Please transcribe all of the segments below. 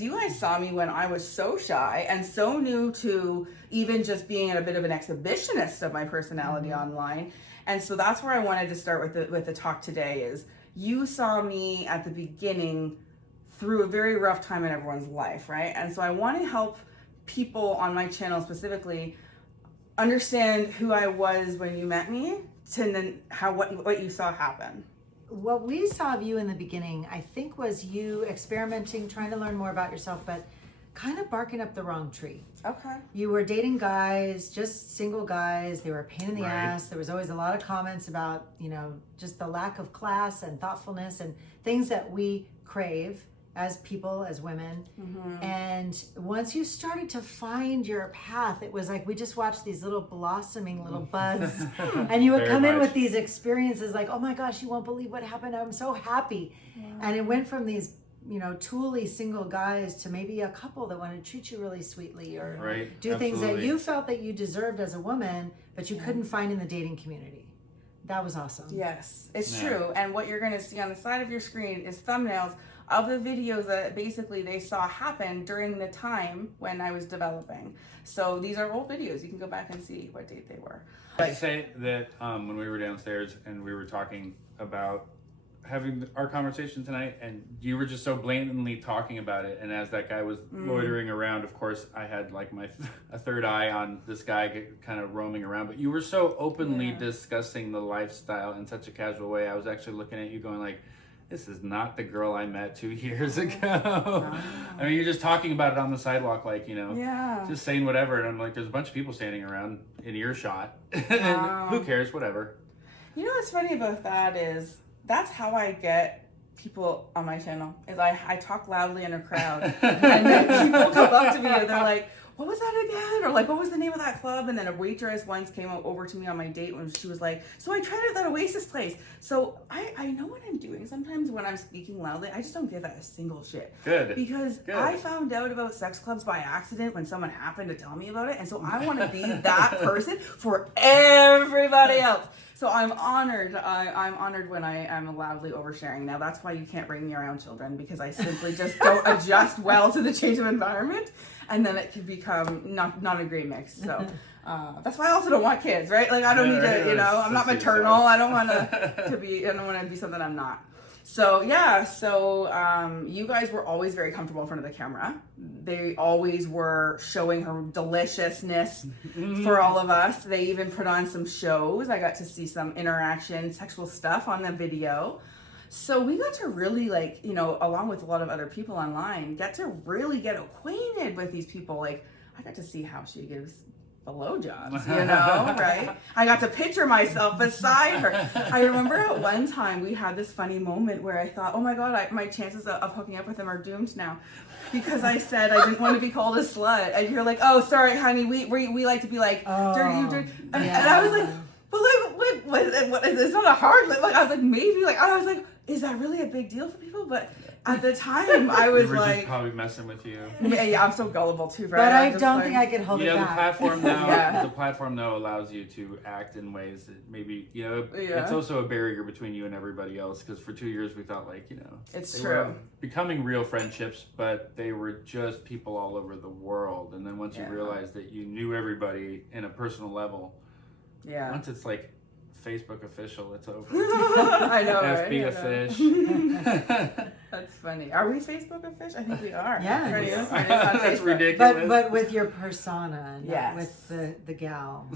You guys saw me when I was so shy and so new to even just being a bit of an exhibitionist of my personality online. And so that's where I wanted to start with the talk today is you saw me at the beginning through a very rough time in everyone's life, right? And so I want to help people on my channel specifically understand who I was when you met me to then what you saw happen. What we saw of you in the beginning, I think, was you experimenting, trying to learn more about yourself, but kind of barking up the wrong tree. Okay. You were dating guys, just single guys. They were a pain in the Right. ass. There was always a lot of comments about, just the lack of class and thoughtfulness and things that we crave as people, as women. And once you started to find your path, it was like we just watched these little blossoming little buds. And you would Very come in much. with these experiences like, oh my gosh, you won't believe what happened. I'm so happy. And it went from these, tooly single guys to maybe a couple that want to treat you really sweetly or Right. do things that Absolutely. you felt that you deserved as a woman, but you couldn't find in the dating community. That was awesome. Yes, it's Yeah. true. And what you're going to see on the side of your screen is thumbnails of the videos that basically they saw happen during the time when I was developing. So these are old videos. You can go back and see what date they were. I'd say that when we were downstairs and we were talking about having our conversation tonight, and you were just so blatantly talking about it, and as that guy was loitering around, of course I had like a third eye on this guy kind of roaming around, but you were so openly discussing the lifestyle in such a casual way. I was actually looking at you going like, this is not the girl I met 2 years ago. I mean, you're just talking about it on the sidewalk, like, Yeah. just saying whatever. And I'm like, there's a bunch of people standing around in earshot. And who cares? Whatever. You know what's funny about that is that's how I get people on my channel is I talk loudly in a crowd and then people come up to me and they're like, what was that again? Or like, what was the name of that club? And then a waitress once came over to me on my date when she was like, so I tried out that Oasis place. So I know what I'm doing. Sometimes when I'm speaking loudly, I just don't give a single shit. Good. Because Good. I found out about sex clubs by accident when someone happened to tell me about it. And so I want to be that person for everybody else. So I'm honored. I'm honored when I am loudly oversharing. Now that's why you can't bring me around children, because I simply just don't adjust well to the change of environment, and then it can become not a great mix. So that's why I also don't want kids, right? Like I don't need to, I'm not maternal. I don't want to be. I don't want to be something I'm not. So yeah, you guys were always very comfortable in front of the camera. They always were showing her deliciousness for all of us. They even put on some shows. I got to see some interaction, sexual stuff on the video. So we got to really along with a lot of other people online, get to really get acquainted with these people. Like I got to see how she gives blowjobs, right? I got to picture myself beside her. I remember at one time we had this funny moment where I thought, oh my God, my chances of hooking up with him are doomed now. Because I said I didn't want to be called a slut. And you're like, oh, sorry, honey, we like to be like, dirty. And I was like, but what, it's not a hard, I was like, maybe, I was like, is that really a big deal for people? But at the time, I was We were like, just probably messing with you. yeah, I'm so gullible too, right? But I don't think I could hold it The back. platform now, Yeah. the platform now allows you to act in ways that maybe, Yeah. it's also a barrier between you and everybody else. Because for 2 years we thought It's they true. were becoming real friendships, but they were just people all over the world. And then once you realize that you knew everybody in a personal level, once it's like Facebook official, it's over. I know, FB right? offish. That's funny. Are we Facebook official? I think we are. Yeah. Right, yes, That's on Facebook. ridiculous. But with your persona, not Yes. with the gal.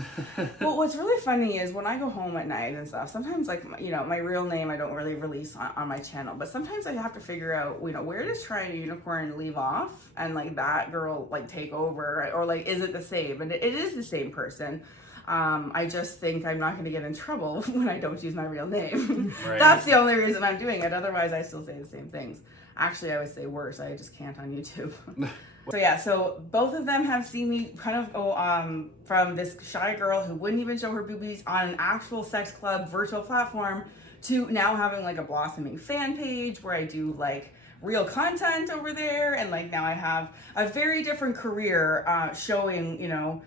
Well, what's really funny is when I go home at night and stuff, sometimes my real name I don't really release on my channel, but sometimes I have to figure out, where does TorontoUnicorn leave off and that girl take over, or is it the same? And it is the same person. I just think I'm not going to get in trouble when I don't use my real name. Right. That's the only reason I'm doing it. Otherwise, I still say the same things. Actually, I would say worse. I just can't on YouTube. So both of them have seen me kind of go from this shy girl who wouldn't even show her boobies on an actual sex club virtual platform to now having a blossoming fan page where I do real content over there, and now I have a very different career showing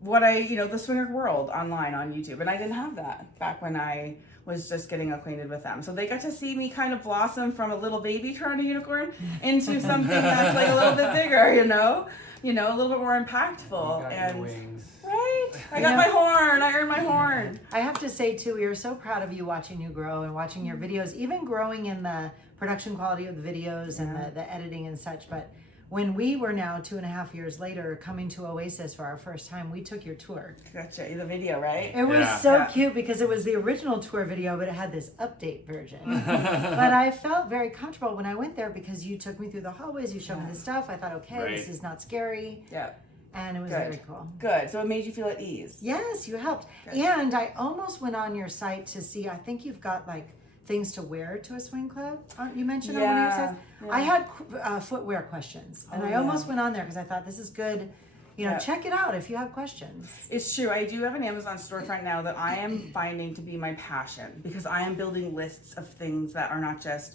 what the swinger world online on YouTube. And I didn't have that back when I was just getting acquainted with them. So they got to see me kind of blossom from a little baby Toronto Unicorn into something that's like a little bit bigger, you know, a little bit more impactful. You got And your wings. right, I got my horn. I earned my horn. I have to say too, we are so proud of you watching you grow and watching your videos, even growing in the production quality of the videos and the editing and such. But when we were now 2.5 years later coming to Oasis for our first time, we took your tour. Gotcha. The video, right? It was so cute because it was the original tour video, but it had this update version. But I felt very comfortable when I went there because you took me through the hallways, you showed me the stuff. I thought, okay, this is not scary. Yeah. And it was very cool. Good. So it made you feel at ease. Yes, you helped. And I almost went on your site to see, I think you've got like things to wear to a swing club. You mentioned on one of your sites. I had footwear questions, and I almost went on there because I thought this is good. Check it out if you have questions. It's true. I do have an Amazon storefront now that I am finding to be my passion because I am building lists of things that are not just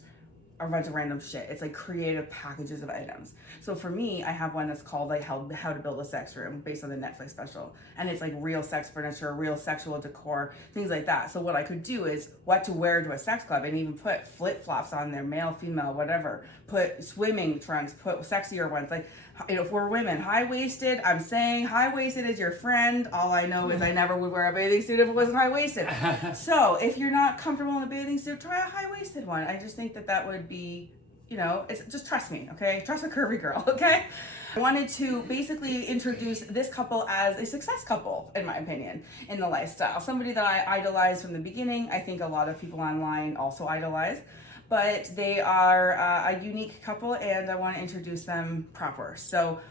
a bunch of random shit. It's like creative packages of items. So for me, I have one that's called like how to build a sex room based on the Netflix special. And it's like real sex furniture, real sexual decor, things like that. So what I could do is what to wear to a sex club and even put flip-flops on there, male, female, whatever. Put swimming trunks, put sexier ones. Like, if we're women, high-waisted, I'm saying high-waisted is your friend. All I know is I never would wear a bathing suit if it wasn't high-waisted. So if you're not comfortable in a bathing suit, try a high-waisted one. I just think that would be, it's just trust me, okay? Trust a curvy girl, okay? I wanted to basically introduce this couple as a success couple, in my opinion, in the lifestyle. Somebody that I idolized from the beginning. I think a lot of people online also idolize. But they are a unique couple, and I want to introduce them proper. So